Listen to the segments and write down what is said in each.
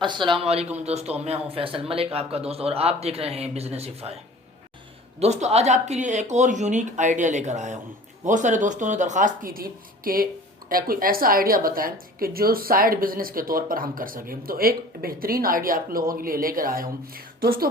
अस्सलाम वालेकुम दोस्तों, मैं हूं फैसल मलिक, आपका दोस्त, और आप देख रहे हैं बिजनेसिफाई। दोस्तों, आज आपके लिए एक और यूनिक आइडिया लेकर आया हूं। बहुत सारे दोस्तों ने दरख्वास्त की थी कि कोई ऐसा आइडिया बताएं कि जो साइड बिजनेस के तौर पर हम कर सकें। तो एक बेहतरीन आइडिया आप लोगों के लिए लेकर आया हूं। दोस्तों,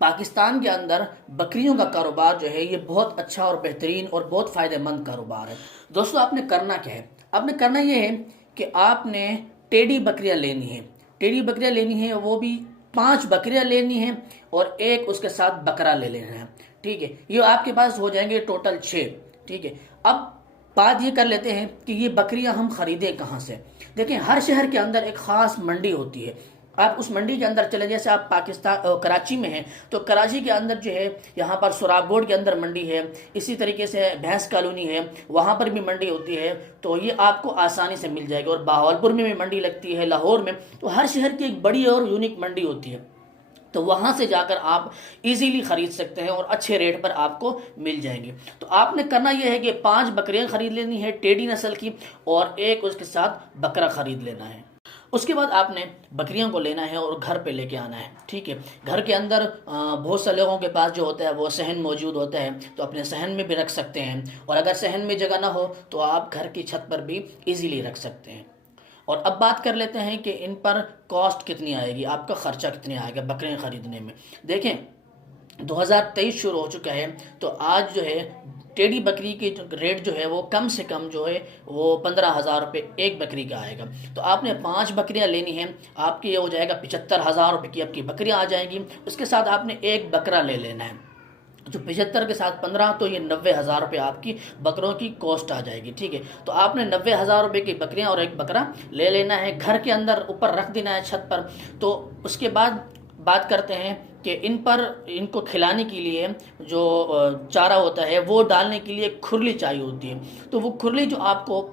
पाकिस्तान के अंदर बकरियों का कारोबार जो है ये बहुत अच्छा और बेहतरीन और बहुत फ़ायदेमंद कारोबार है। दोस्तों, आपने करना क्या है? आपने करना ये है कि आपने टेडी बकरियां लेनी है। टेडी बकरियां लेनी है, वो भी 5 बकरियां लेनी है और एक उसके साथ बकरा ले लेना है। ठीक है, ये आपके पास हो जाएंगे टोटल 6। ठीक है, अब बात ये कर लेते हैं कि ये बकरियां हम खरीदें कहाँ से। देखें, हर शहर के अंदर एक ख़ास मंडी होती है। आप उस मंडी के अंदर चले, जैसे आप पाकिस्तान कराची में हैं तो कराची के अंदर जो है यहाँ पर सुरागोड के अंदर मंडी है। इसी तरीके से भैंस कॉलोनी है, वहाँ पर भी मंडी होती है। तो ये आपको आसानी से मिल जाएगी। और बहावलपुर में भी मंडी लगती है, लाहौर में। तो हर शहर की एक बड़ी और यूनिक मंडी होती है। तो वहाँ से जाकर आप इजीली ख़रीद सकते हैं और अच्छे रेट पर आपको मिल जाएंगे। तो आपने करना यह है कि 5 बकरियाँ ख़रीद लेनी है टेडी नस्ल की, और एक उसके साथ बकरा ख़रीद लेना है। उसके बाद आपने बकरियों को लेना है और घर पे लेके आना है। ठीक है, घर के अंदर बहुत से लोगों के पास जो होता है वो सहन मौजूद होता है, तो अपने सहन में भी रख सकते हैं। और अगर सहन में जगह ना हो तो आप घर की छत पर भी इजीली रख सकते हैं। और अब बात कर लेते हैं कि इन पर कॉस्ट कितनी आएगी, आपका ख़र्चा कितनी आएगा बकरियाँ ख़रीदने में। देखें, 2023 शुरू हो चुका है, तो आज जो है टेडी बकरी की रेट जो है वो कम से कम जो है वो 15,000 रुपये एक बकरी का आएगा। तो आपने 5 बकरियां लेनी हैं, आपकी ये हो जाएगा 75,000 रुपये की आपकी बकरियां आ जाएंगी। उसके साथ आपने एक बकरा ले लेना है, जो 75 के साथ 15, तो ये 90,000 रुपये आपकी बकरों की कॉस्ट आ जाएगी। ठीक है, तो आपने 90,000 रुपये की बकरियां और एक बकरा ले लेना है, घर के अंदर ऊपर रख देना है छत पर। तो उसके बाद बात करते हैं कि इनको खिलाने के लिए जो चारा होता है वो डालने के लिए खुरली चाहिए होती है। तो वो खुरली जो आपको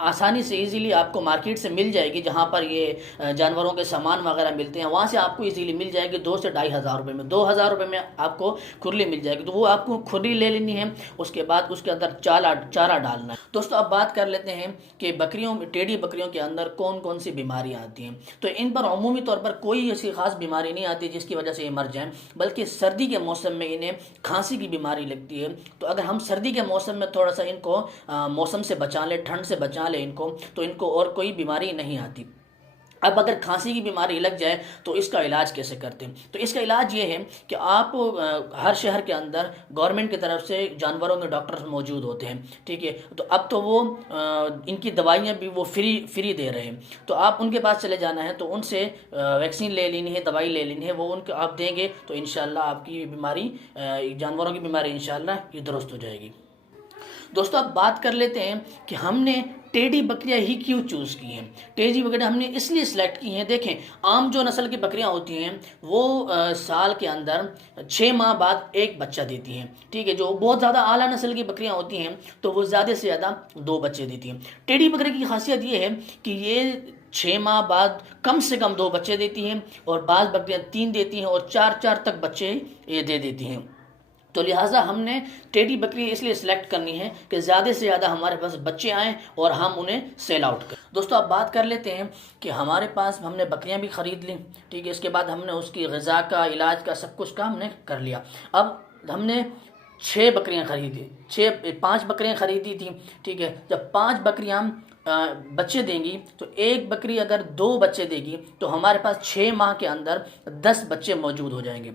आसानी से इजीली आपको मार्केट से मिल जाएगी, जहाँ पर ये जानवरों के सामान वगैरह मिलते हैं, वहाँ से आपको इजीली मिल जाएगी 2 से 2,500 रुपये में। 2,000 रुपये में आपको खुरली मिल जाएगी। तो वो आपको खुरली ले लेनी है, उसके बाद उसके अंदर चारा डालना है। दोस्तों, अब बात कर लेते हैं कि टेडी बकरियों के अंदर कौन कौन सी बीमारियाँ आती हैं। तो इन पर अमूमी तौर पर कोई ऐसी ख़ास बीमारी नहीं आती जिसकी वजह से ये मर जाएँ, बल्कि सर्दी के मौसम में इन्हें खांसी की बीमारी लगती है। तो अगर हम सर्दी के मौसम में थोड़ा सा इनको मौसम से बचा लें, ठंड से बचा लें इनको, तो इनको और कोई बीमारी नहीं आती। अब अगर खांसी की बीमारी लग जाए तो इसका इलाज कैसे करते हैं? तो इसका इलाज ये है कि आप हर शहर के अंदर गवर्नमेंट की तरफ से जानवरों के डॉक्टर मौजूद होते हैं। ठीक है, तो अब तो वो इनकी दवाइयाँ भी वो फ्री दे रहे हैं। तो आप उनके पास चले जाना है, तो उनसे वैक्सीन ले लेनी है, दवाई ले लेनी है, वो उनको आप देंगे तो इंशाल्लाह आपकी बीमारी, जानवरों की बीमारी इंशाल्लाह ये दुरुस्त हो जाएगी। दोस्तों, अब बात कर लेते हैं कि हमने टेडी बकरियां ही क्यों चूज़ की हैं। टेडी बकरियां हमने इसलिए सिलेक्ट की हैं। देखें, आम जो नस्ल की बकरियां होती हैं वो साल के अंदर 6 माह बाद एक बच्चा देती हैं। ठीक है, जो बहुत ज़्यादा आला नस्ल की बकरियां होती हैं तो वो ज़्यादा से ज़्यादा 2 बच्चे देती हैं। टेडी बकरी की खासियत ये है कि ये 6 माह बाद कम से कम 2 बच्चे देती हैं, और बाज़ बकरियां 3 देती हैं और 4 तक बच्चे ये दे देती हैं। तो लिहाजा हमने टेडी बकरी इसलिए सिलेक्ट करनी है कि ज़्यादा से ज़्यादा हमारे पास बच्चे आएँ और हम उन्हें सेल आउट करें। दोस्तों, अब बात कर लेते हैं कि हमारे पास हमने बकरियां भी ख़रीद ली। ठीक है, इसके बाद हमने उसकी ग़िज़ा का, इलाज का, सब कुछ का हमने कर लिया। अब हमने 6 बकरियां खरीदी, 5 बकरियां ख़रीदी थी। ठीक है, जब 5 बकरियां बच्चे देंगी, तो एक बकरी अगर 2 बच्चे देगी तो हमारे पास 6 माह के अंदर 10 बच्चे मौजूद हो जाएंगे।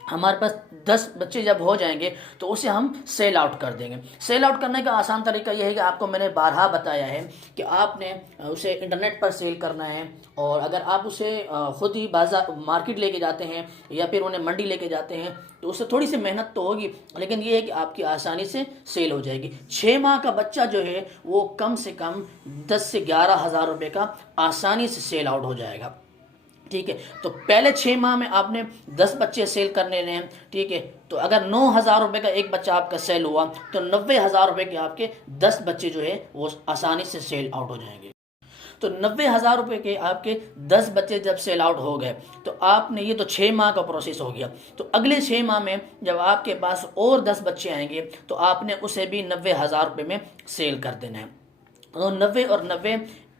हमारे पास 10 बच्चे जब हो जाएंगे तो उसे हम सेल आउट कर देंगे। सेल आउट करने का आसान तरीका यह है कि आपको मैंने बारहा बताया है कि आपने उसे इंटरनेट पर सेल करना है। और अगर आप उसे ख़ुद ही बाजार मार्केट लेके जाते हैं या फिर उन्हें मंडी लेके जाते हैं तो उससे थोड़ी सी मेहनत तो होगी, लेकिन ये है कि आपकी आसानी से सेल हो जाएगी। 6 माह का बच्चा जो है वो कम से कम 10 से 11,000 रुपये का आसानी से सेल आउट हो जाएगा। ठीक है, तो पहले 6 माह में आपने 10 बच्चे सेल करने हैं। ठीक है, तो अगर 9,000 रुपये का एक बच्चा आपका सेल हुआ तो 90,000 रुपये के आपके 10 बच्चे जो है वो आसानी से सेल आउट हो जाएंगे। तो 90,000 रुपये के आपके 10 बच्चे जब सेल आउट हो गए तो आपने, ये तो 6 माह का प्रोसेस हो गया। तो अगले 6 माह में जब आपके पास और 10 बच्चे आएंगे तो आपने उसे भी 90,000 रुपये में सेल कर देना है। तो 90 और 90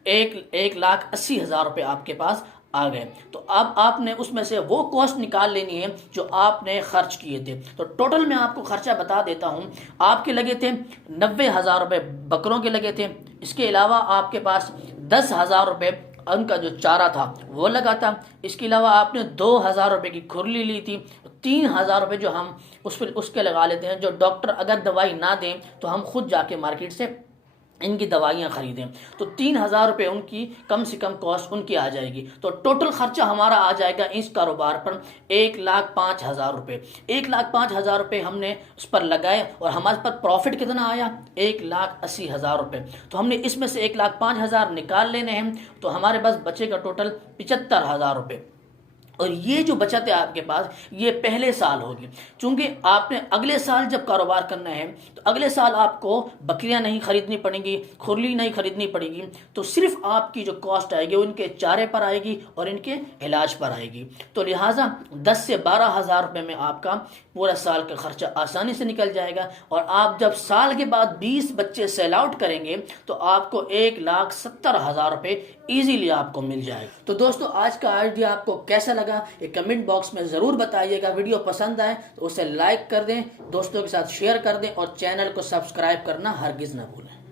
1,80,000 रुपये आपके पास आ गए। तो अब आपने उसमें से वो कॉस्ट निकाल लेनी है जो आपने खर्च किए थे। तो टोटल मैं आपको खर्चा बता देता हूँ। आपके लगे थे 90,000 रुपये बकरों के लगे थे। इसके अलावा आपके पास 10,000 रुपये उनका जो चारा था वो लगा था। इसके अलावा आपने 2,000 रुपये की खुरली ली थी। 3,000 रुपये जो हम उसके लगा लेते हैं, जो डॉक्टर अगर दवाई ना दें तो हम खुद जाके मार्केट से इनकी दवाइयाँ ख़रीदें। तो 3,000 रुपये उनकी कम से कम कॉस्ट उनकी आ जाएगी। तो टोटल ख़र्चा हमारा आ जाएगा इस कारोबार पर 1,05,000 रुपये। 1,05,000 रुपये हमने उस पर लगाए और हमारे पास प्रॉफिट कितना आया? 1,80,000 रुपये। तो हमने इसमें से 1,05,000 निकाल लेने हैं, तो हमारे पास बचेगा टोटल 75,000 रुपये। और ये जो बचत है आपके पास, ये पहले साल होगी। चूंकि आपने अगले साल जब कारोबार करना है तो अगले साल आपको बकरियां नहीं खरीदनी पड़ेंगी, खुरली नहीं खरीदनी पड़ेगी। तो सिर्फ आपकी जो कॉस्ट आएगी वो इनके चारे पर आएगी और इनके इलाज पर आएगी। तो लिहाजा 10 से 12,000 रुपये में आपका पूरा साल का खर्चा आसानी से निकल जाएगा। और आप जब साल के बाद 20 बच्चे सेल आउट करेंगे तो आपको 1,70,000 रुपये ईजीली आपको मिल जाएगा। तो दोस्तों, आज का आइडिया आपको कैसा लगा ये कमेंट बॉक्स में ज़रूर बताइएगा। वीडियो पसंद आए तो उसे लाइक कर दें, दोस्तों के साथ शेयर कर दें और चैनल को सब्सक्राइब करना हरगिज़ ना भूलें।